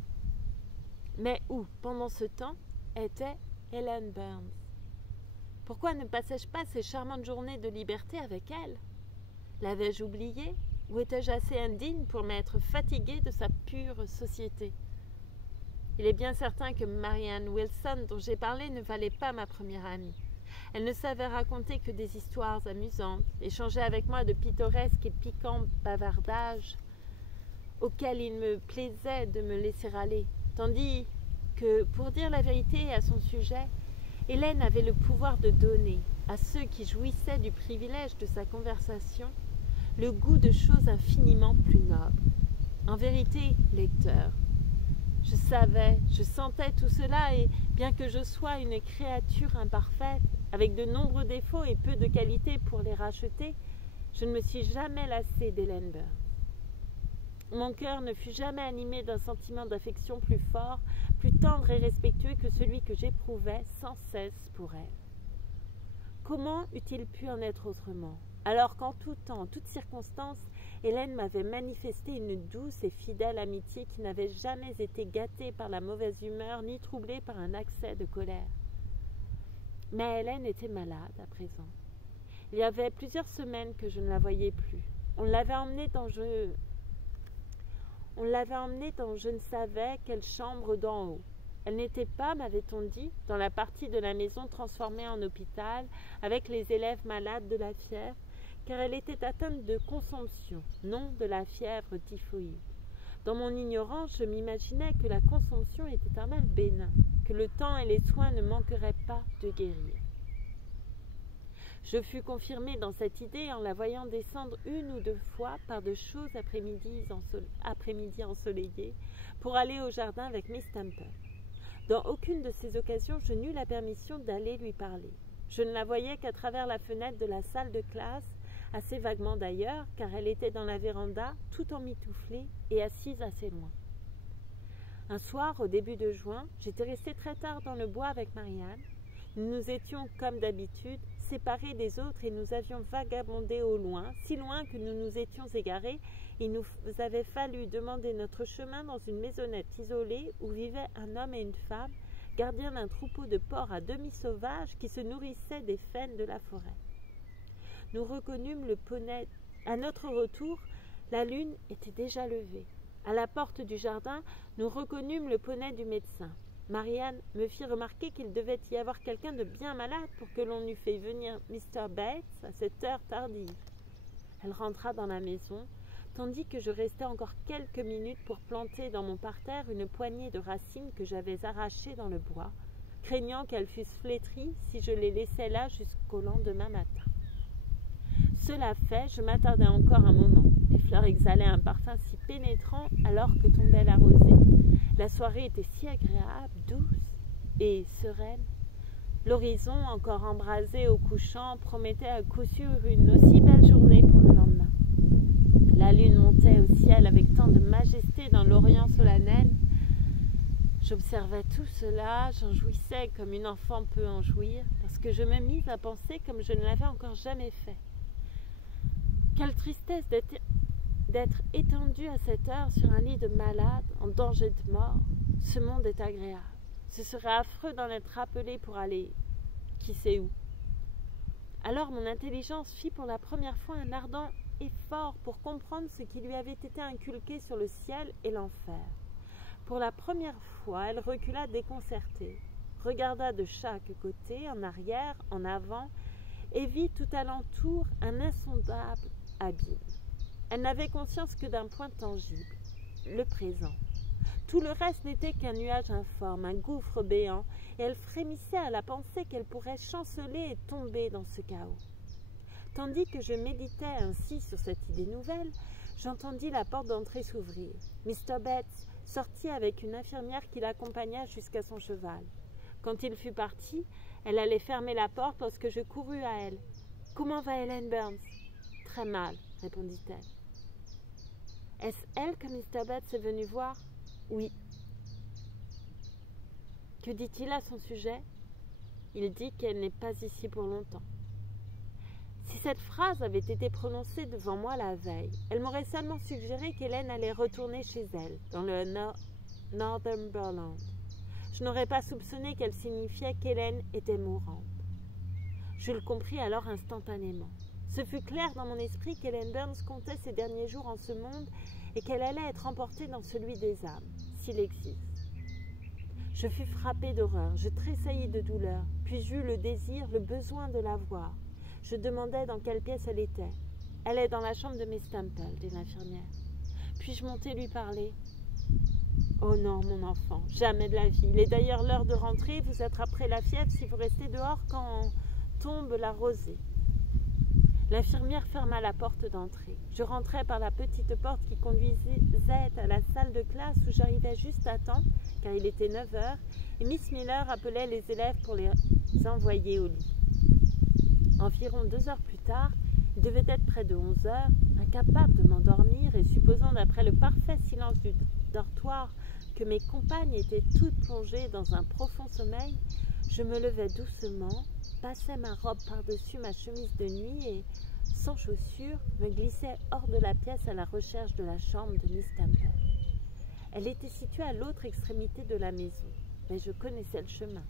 Mais où, pendant ce temps, était Helen Burns? Pourquoi ne passais-je pas ces charmantes journées de liberté avec elle? L'avais-je oubliée, ou étais-je assez indigne pour m'être fatiguée de sa pure société? Il est bien certain que Marianne Wilson, dont j'ai parlé, ne valait pas ma première amie. Elle ne savait raconter que des histoires amusantes, échanger avec moi de pittoresques et piquants bavardages auxquels il me plaisait de me laisser aller, tandis que, pour dire la vérité à son sujet, Hélène avait le pouvoir de donner, à ceux qui jouissaient du privilège de sa conversation, le goût de choses infiniment plus nobles. En vérité, lecteur, je savais, je sentais tout cela, et bien que je sois une créature imparfaite, avec de nombreux défauts et peu de qualités pour les racheter, je ne me suis jamais lassée d'Hélène Burns. Mon cœur ne fut jamais animé d'un sentiment d'affection plus fort, plus tendre et respectueux que celui que j'éprouvais sans cesse pour elle. Comment eût-il pu en être autrement, alors qu'en tout temps, en toutes circonstances, Hélène m'avait manifesté une douce et fidèle amitié qui n'avait jamais été gâtée par la mauvaise humeur ni troublée par un accès de colère. Mais Hélène était malade à présent. Il y avait plusieurs semaines que je ne la voyais plus. On l'avait emmenée dans je ne savais quelle chambre d'en haut. Elle n'était pas, m'avait-on dit, dans la partie de la maison transformée en hôpital, avec les élèves malades de la fièvre, car elle était atteinte de consomption, non de la fièvre typhoïde. Dans mon ignorance, je m'imaginais que la consomption était un mal bénin, que le temps et les soins ne manqueraient pas de guérir. Je fus confirmée dans cette idée en la voyant descendre une ou deux fois par de chauds après-midi ensoleillés pour aller au jardin avec Miss Temple. Dans aucune de ces occasions, je n'eus la permission d'aller lui parler. Je ne la voyais qu'à travers la fenêtre de la salle de classe, assez vaguement d'ailleurs, car elle était dans la véranda, tout emmitouflée et assise assez loin. Un soir, au début de juin, j'étais restée très tard dans le bois avec Marianne. Nous nous étions, comme d'habitude, séparés des autres et nous avions vagabondé au loin, si loin que nous nous étions égarés. Il nous avait fallu demander notre chemin dans une maisonnette isolée où vivaient un homme et une femme, gardiens d'un troupeau de porcs à demi sauvages qui se nourrissaient des faînes de la forêt. Nous reconnûmes le poney. À notre retour, la lune était déjà levée. À la porte du jardin, nous reconnûmes le poney du médecin. Marianne me fit remarquer qu'il devait y avoir quelqu'un de bien malade pour que l'on eût fait venir Mr. Bates à cette heure tardive. Elle rentra dans la maison, tandis que je restais encore quelques minutes pour planter dans mon parterre une poignée de racines que j'avais arrachées dans le bois, craignant qu'elles fussent flétries si je les laissais là jusqu'au lendemain matin. Cela fait, je m'attardai encore un moment. Les fleurs exhalaient un parfum si pénétrant alors que tombait la rosée. La soirée était si agréable, douce et sereine. L'horizon, encore embrasé au couchant, promettait à coup sûr une aussi belle journée pour le lendemain. La lune montait au ciel avec tant de majesté dans l'Orient solennel. J'observais tout cela, j'en jouissais comme une enfant peut en jouir, parce que je me mis à penser comme je ne l'avais encore jamais fait. Quelle tristesse d'être étendue à cette heure sur un lit de malade, en danger de mort. Ce monde est agréable. Ce serait affreux d'en être rappelé pour aller qui sait où. Alors mon intelligence fit pour la première fois un ardent effort pour comprendre ce qui lui avait été inculqué sur le ciel et l'enfer. Pour la première fois, elle recula déconcertée, regarda de chaque côté, en arrière, en avant, et vit tout alentour un insondable abîme. Elle n'avait conscience que d'un point tangible, le présent. Tout le reste n'était qu'un nuage informe, un gouffre béant, et elle frémissait à la pensée qu'elle pourrait chanceler et tomber dans ce chaos. Tandis que je méditais ainsi sur cette idée nouvelle, j'entendis la porte d'entrée s'ouvrir. Mr. Bates sortit avec une infirmière qui l'accompagna jusqu'à son cheval. Quand il fut parti, elle allait fermer la porte lorsque je courus à elle. « Comment va Hélène Burns ?»« Très mal, » répondit-elle. « Est-ce elle que Mr. Bates est venu voir ?»« Oui. »« Que dit-il à son sujet ?»« Il dit qu'elle n'est pas ici pour longtemps. » Si cette phrase avait été prononcée devant moi la veille, elle m'aurait seulement suggéré qu'Hélène allait retourner chez elle, dans le Northumberland. Je n'aurais pas soupçonné qu'elle signifiait qu'Hélène était mourante. Je le compris alors instantanément. Ce fut clair dans mon esprit qu'Hélène Burns comptait ses derniers jours en ce monde et qu'elle allait être emportée dans celui des âmes, s'il existe. Je fus frappé d'horreur, je tressaillis de douleur, puis j'eus le désir, le besoin de la voir. Je demandai dans quelle pièce elle était. « Elle est dans la chambre de Miss Temple, » dit l'infirmière. Puis-je monter lui parler ? « Oh non, mon enfant, jamais de la vie. Il est d'ailleurs l'heure de rentrer, vous attraperez la fièvre si vous restez dehors quand tombe la rosée. » L'infirmière ferma la porte d'entrée. Je rentrai par la petite porte qui conduisait à la salle de classe où j'arrivais juste à temps, car il était 9 heures, et Miss Miller appelait les élèves pour les envoyer au lit. Environ 2 heures plus tard, il devait être près de 11 heures, incapable de m'endormir et supposant d'après le parfait silence du dortoir que mes compagnes étaient toutes plongées dans un profond sommeil, je me levai doucement, passai ma robe par-dessus ma chemise de nuit et, sans chaussures, me glissai hors de la pièce à la recherche de la chambre de Miss Temple. Elle était située à l'autre extrémité de la maison, mais je connaissais le chemin.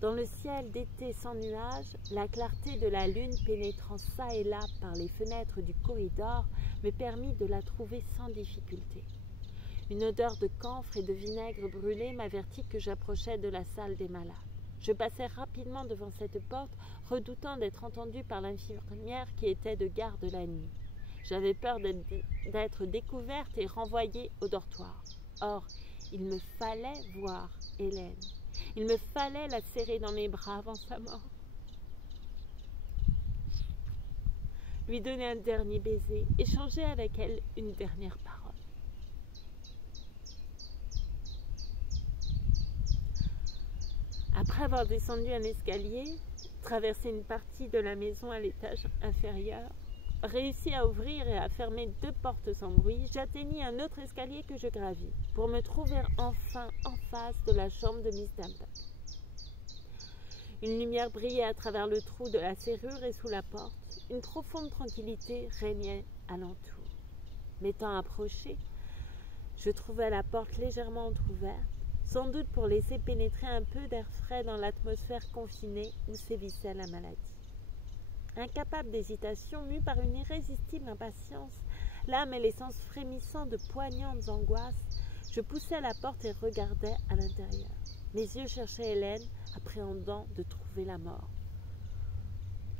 Dans le ciel d'été sans nuages, la clarté de la lune pénétrant çà et là par les fenêtres du corridor me permit de la trouver sans difficulté. Une odeur de camphre et de vinaigre brûlé m'avertit que j'approchais de la salle des malades. Je passai rapidement devant cette porte, redoutant d'être entendue par l'infirmière qui était de garde la nuit. J'avais peur d'être découverte et renvoyée au dortoir. Or, il me fallait voir Hélène. Il me fallait la serrer dans mes bras avant sa mort. Lui donner un dernier baiser, échanger avec elle une dernière parole. Après avoir descendu un escalier, traversé une partie de la maison à l'étage inférieur, réussi à ouvrir et à fermer 2 portes sans bruit, j'atteignis un autre escalier que je gravis, pour me trouver enfin en face de la chambre de Miss Temple. Une lumière brillait à travers le trou de la serrure et sous la porte. Une profonde tranquillité régnait alentour. M'étant approchée, je trouvai la porte légèrement entr'ouverte, sans doute pour laisser pénétrer un peu d'air frais dans l'atmosphère confinée où sévissait la maladie. Incapable d'hésitation, mue par une irrésistible impatience, l'âme et les sens frémissant de poignantes angoisses, je poussai la porte et regardai à l'intérieur. Mes yeux cherchaient Hélène, appréhendant de trouver la mort.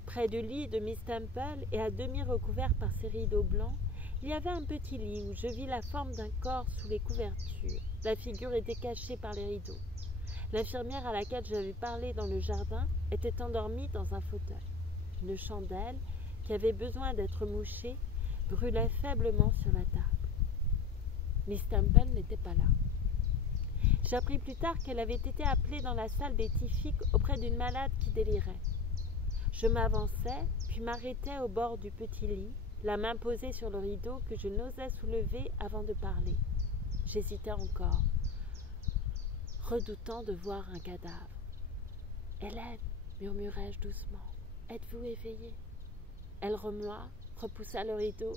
Près du lit de Miss Temple et à demi recouvert par ses rideaux blancs, Il y avait un petit lit où je vis la forme d'un corps sous les couvertures. La figure était cachée par les rideaux. L'infirmière à laquelle j'avais parlé dans le jardin était endormie dans un fauteuil. Une chandelle, qui avait besoin d'être mouchée, brûlait faiblement sur la table. Miss Temple n'était pas là. J'appris plus tard qu'elle avait été appelée dans la salle des typhiques auprès d'une malade qui délirait. Je m'avançai, puis m'arrêtai au bord du petit lit, la main posée sur le rideau que je n'osais soulever avant de parler. J'hésitais encore, redoutant de voir un cadavre. « Hélène, murmurai-je doucement, êtes-vous éveillée ?» Elle remua, repoussa le rideau.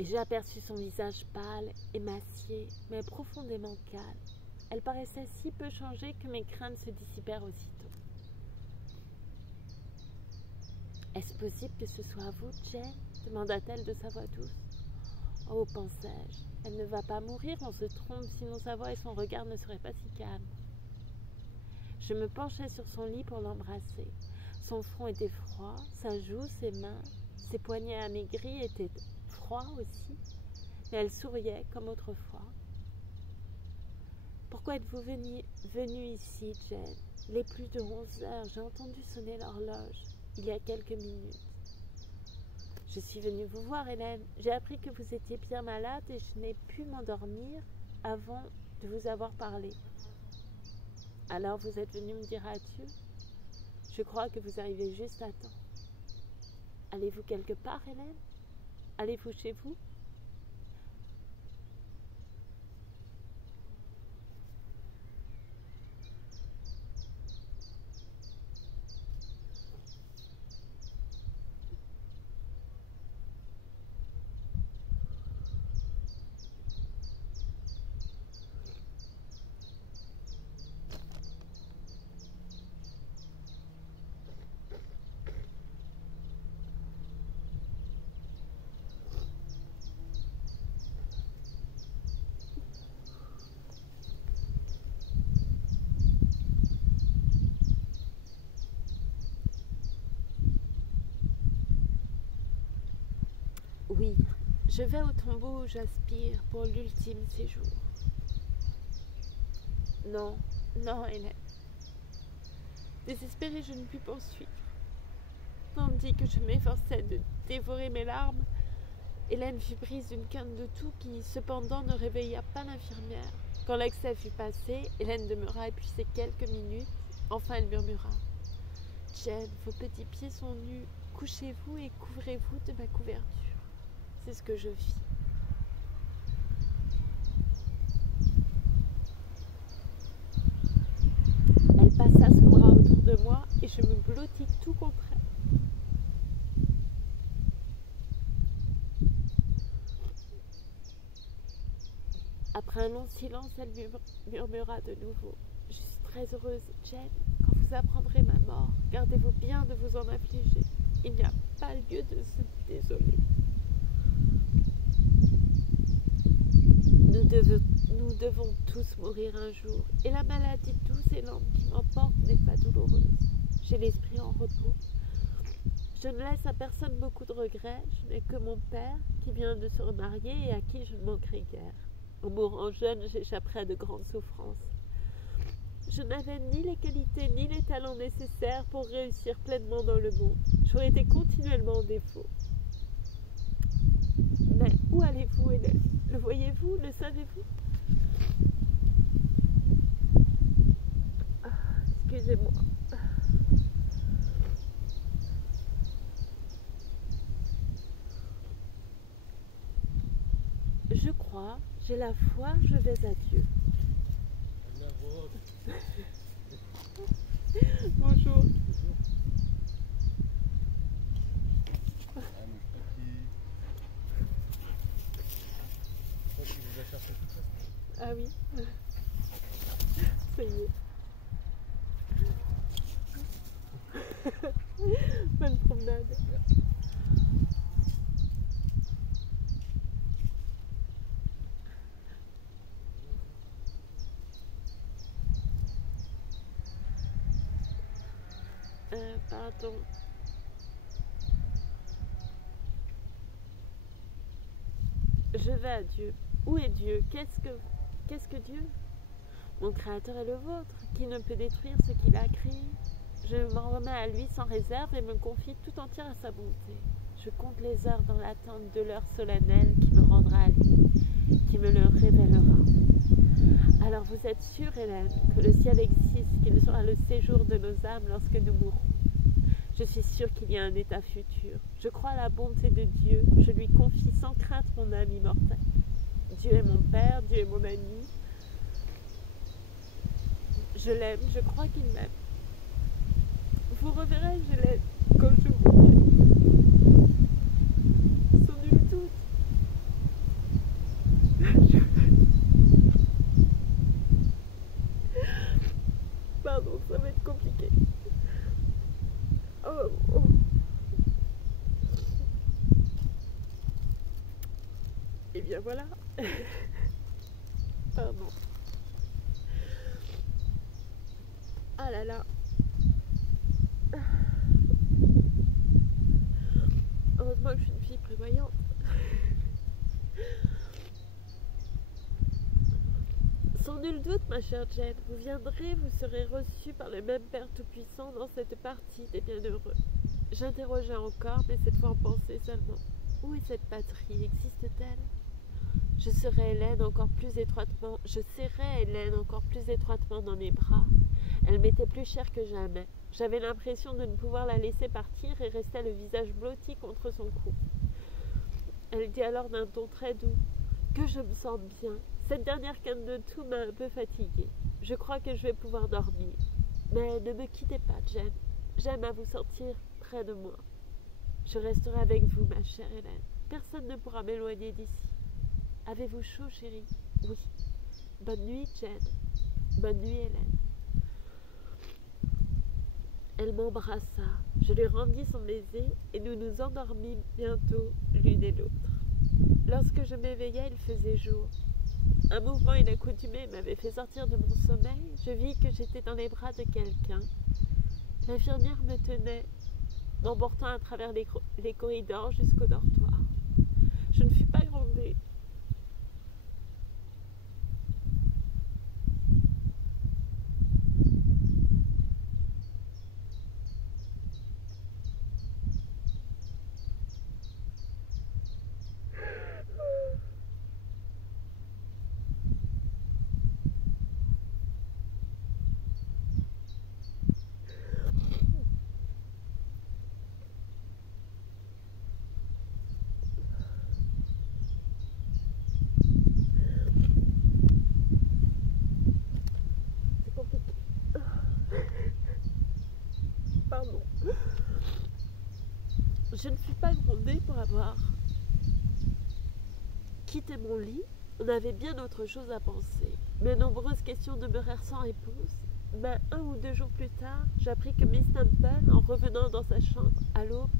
Et j'aperçus son visage pâle, émacié, mais profondément calme. Elle paraissait si peu changée que mes craintes se dissipèrent aussitôt. « Est-ce possible que ce soit vous, Jane ?» demanda-t-elle de sa voix douce. « Oh, pensai-je, elle ne va pas mourir, on se trompe, sinon sa voix et son regard ne seraient pas si calmes. » Je me penchai sur son lit pour l'embrasser. Son front était froid, sa joue, ses mains, ses poignets amaigris étaient froids aussi, mais elle souriait comme autrefois. « Pourquoi êtes-vous venue ici, Jane ? Il est plus de 11 heures, j'ai entendu sonner l'horloge, il y a quelques minutes. » « Je suis venue vous voir, Hélène. J'ai appris que vous étiez bien malade et je n'ai pu m'endormir avant de vous avoir parlé. » « Alors vous êtes venue me dire adieu ? Je crois que vous arrivez juste à temps. Allez-vous quelque part, Hélène ? Allez-vous chez vous ? » Oui, je vais au tombeau où j'aspire pour l'ultime séjour. Non, non, Hélène. Désespérée, je ne pus poursuivre. Tandis que je m'efforçais de dévorer mes larmes, Hélène fut prise d'une quinte de toux qui, cependant, ne réveilla pas l'infirmière. Quand l'excès fut passé, Hélène demeura épuisée quelques minutes. Enfin, elle murmura. « Jane, vos petits pieds sont nus. Couchez-vous et couvrez-vous de ma couverture. » C'est ce que je fis. Elle passa son bras autour de moi et je me blottis tout contre elle. Après un long silence, elle murmura de nouveau. « Je suis très heureuse, Jane. Quand vous apprendrez ma mort, gardez-vous bien de vous en affliger. Il n'y a pas lieu de se désoler. Nous devons tous mourir un jour, et la maladie douce et lente qui m'emporte n'est pas douloureuse. J'ai l'esprit en repos. Je ne laisse à personne beaucoup de regrets, je n'ai que mon père qui vient de se remarier et à qui je ne manquerai guère. En mourant jeune, j'échapperai à de grandes souffrances. Je n'avais ni les qualités ni les talents nécessaires pour réussir pleinement dans le monde. J'aurais été continuellement en défaut. Mais où allez-vous, Hélène? Le voyez-vous? Le savez-vous? Excusez-moi. Je crois, j'ai la foi, je vais à Dieu. Bonjour. Ah oui. Ça y est. Bonne promenade. Pardon. Je vais à Dieu. Où est Dieu? Qu'est-ce que Dieu? Mon Créateur est le vôtre, qui ne peut détruire ce qu'il a créé. Je m'en remets à lui sans réserve et me confie tout entière à sa bonté. Je compte les heures dans l'attente de l'heure solennelle qui me rendra à lui, qui me le révélera. Alors vous êtes sûre, Hélène, que le ciel existe, qu'il sera le séjour de nos âmes lorsque nous mourrons. Je suis sûre qu'il y a un état futur. Je crois à la bonté de Dieu. Je lui confie sans crainte mon âme immortelle. Dieu est mon Père, Dieu est mon ami. Je l'aime, je crois qu'il m'aime. Vous reverrez, je l'aime quand je mourrai. Sans nul doute. Pardon, ça va être compliqué. Oh. Et bien voilà. Pardon. Ah là là. Heureusement que je suis une fille prévoyante. Sans nul doute, ma chère Jane, vous viendrez, vous serez reçue par le même Père Tout-Puissant dans cette partie des bienheureux. J'interrogeais encore, mais cette fois en pensée seulement. Où est cette patrie? Existe-t-elle? Je serrai Hélène encore plus étroitement dans mes bras. Elle m'était plus chère que jamais. J'avais l'impression de ne pouvoir la laisser partir et restait le visage blotti contre son cou. Elle dit alors d'un ton très doux que je me sens bien. Cette dernière canne de tout m'a un peu fatiguée. Je crois que je vais pouvoir dormir. Mais ne me quittez pas, Jane. J'aime à vous sentir près de moi. Je resterai avec vous, ma chère Hélène. Personne ne pourra m'éloigner d'ici. Avez-vous chaud, chérie? Oui. Bonne nuit, Jane. Bonne nuit, Hélène. Elle m'embrassa. Je lui rendis son baiser et nous nous endormîmes bientôt l'une et l'autre. Lorsque je m'éveillai, il faisait jour. Un mouvement inaccoutumé m'avait fait sortir de mon sommeil. Je vis que j'étais dans les bras de quelqu'un. L'infirmière me tenait, m'emportant à travers les corridors jusqu'au dortoir. Je ne fus pas grondée. Pardon. Je ne fus pas grondée pour avoir quitté mon lit. On avait bien autre chose à penser. Mes nombreuses questions demeurèrent sans réponse. Mais 1 ou 2 jours plus tard, j'appris que Miss Temple, en revenant dans sa chambre à l'aube,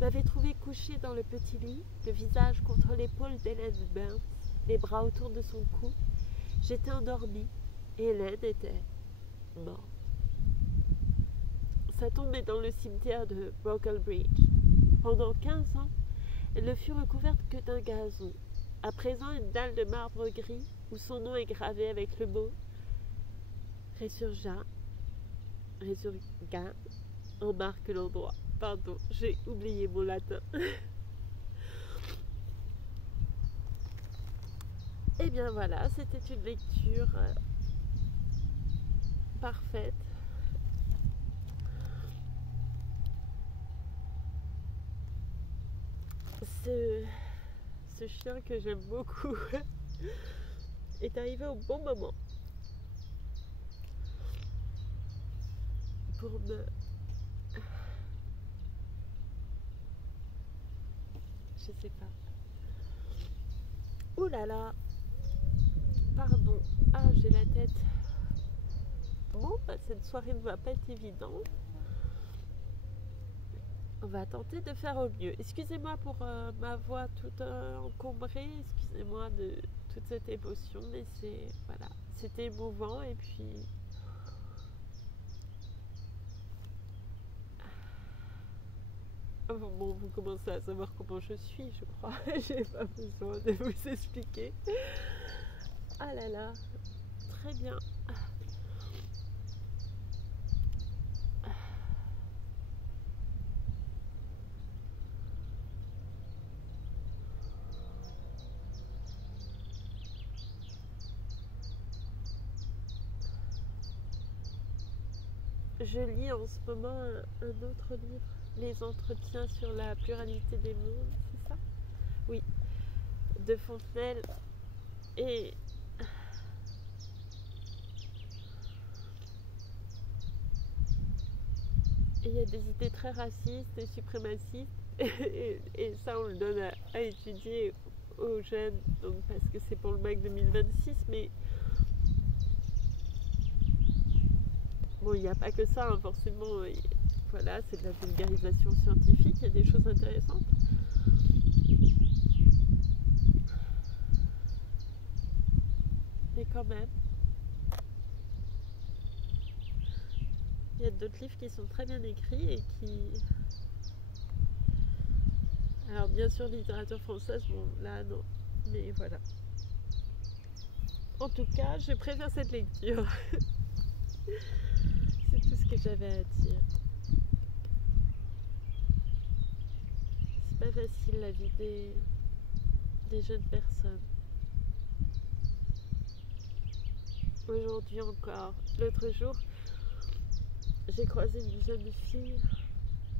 m'avait trouvée couchée dans le petit lit, le visage contre l'épaule d'Hélène Burns, les bras autour de son cou. J'étais endormie et Hélène était morte. Sa tombe est dans le cimetière de Brocklebridge. Pendant 15 ans, elle ne fut recouverte que d'un gazon. À présent, une dalle de marbre gris, où son nom est gravé avec le mot « Resurga » en marque l'endroit. Pardon, j'ai oublié mon latin. Et bien voilà, c'était une lecture parfaite. Ce chien que j'aime beaucoup est arrivé au bon moment pour me... Je sais pas. Ouh là là. Pardon. Ah, j'ai la tête. Bon, bah, cette soirée ne va pas être évidente. On va tenter de faire au mieux. Excusez-moi pour ma voix toute encombrée. Excusez-moi de toute cette émotion. Mais c'est... Voilà. C'était émouvant et puis... Bon, vous commencez à savoir comment je suis, je crois. J'ai pas besoin de vous expliquer. Ah là là, très bien. Je lis en ce moment un autre livre, Les entretiens sur la pluralité des mondes, c'est ça? Oui, de Fontenelle. Et il y a des idées très racistes et suprémacistes. Et ça, on le donne à étudier aux jeunes, donc parce que c'est pour le bac 2026, mais bon, il n'y a pas que ça, hein, forcément. Voilà, c'est de la vulgarisation scientifique, il y a des choses intéressantes. Mais quand même, il y a d'autres livres qui sont très bien écrits et qui... Alors bien sûr, littérature française, bon là non, mais voilà. En tout cas, je préfère cette lecture. C'est tout ce que j'avais à dire. C'est pas facile la vie des jeunes personnes. Aujourd'hui encore, l'autre jour, j'ai croisé une jeune fille.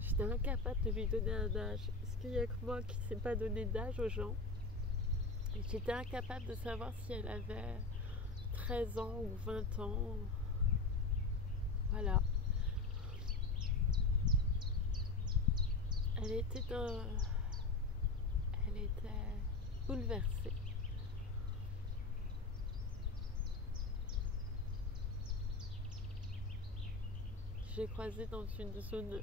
J'étais incapable de lui donner un âge. Est-ce qu'il n'y a que moi qui ne sais pas donner d'âge aux gens? Et j'étais incapable de savoir si elle avait 13 ans ou 20 ans. Voilà. Elle était bouleversée. J'ai croisé dans une zone où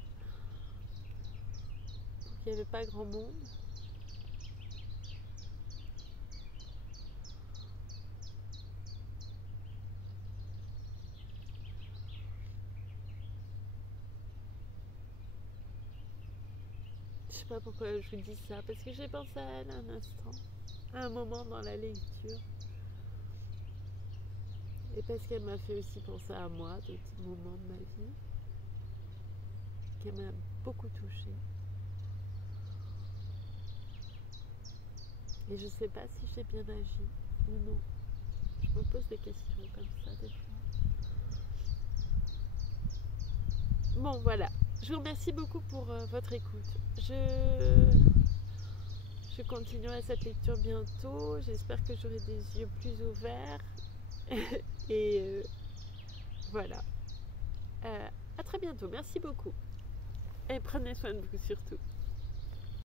il n'y avait pas grand monde. Je sais pas pourquoi je vous dis ça, parce que j'ai pensé à elle un instant, à un moment dans la lecture. Et parce qu'elle m'a fait aussi penser à moi, de petits moments de ma vie, qu'elle m'a beaucoup touchée. Et je sais pas si j'ai bien agi ou non. Je me pose des questions comme ça des fois. Bon voilà, je vous remercie beaucoup pour votre écoute. Je continuerai cette lecture bientôt. J'espère que j'aurai des yeux plus ouverts. Et voilà. À très bientôt. Merci beaucoup. Et prenez soin de vous surtout.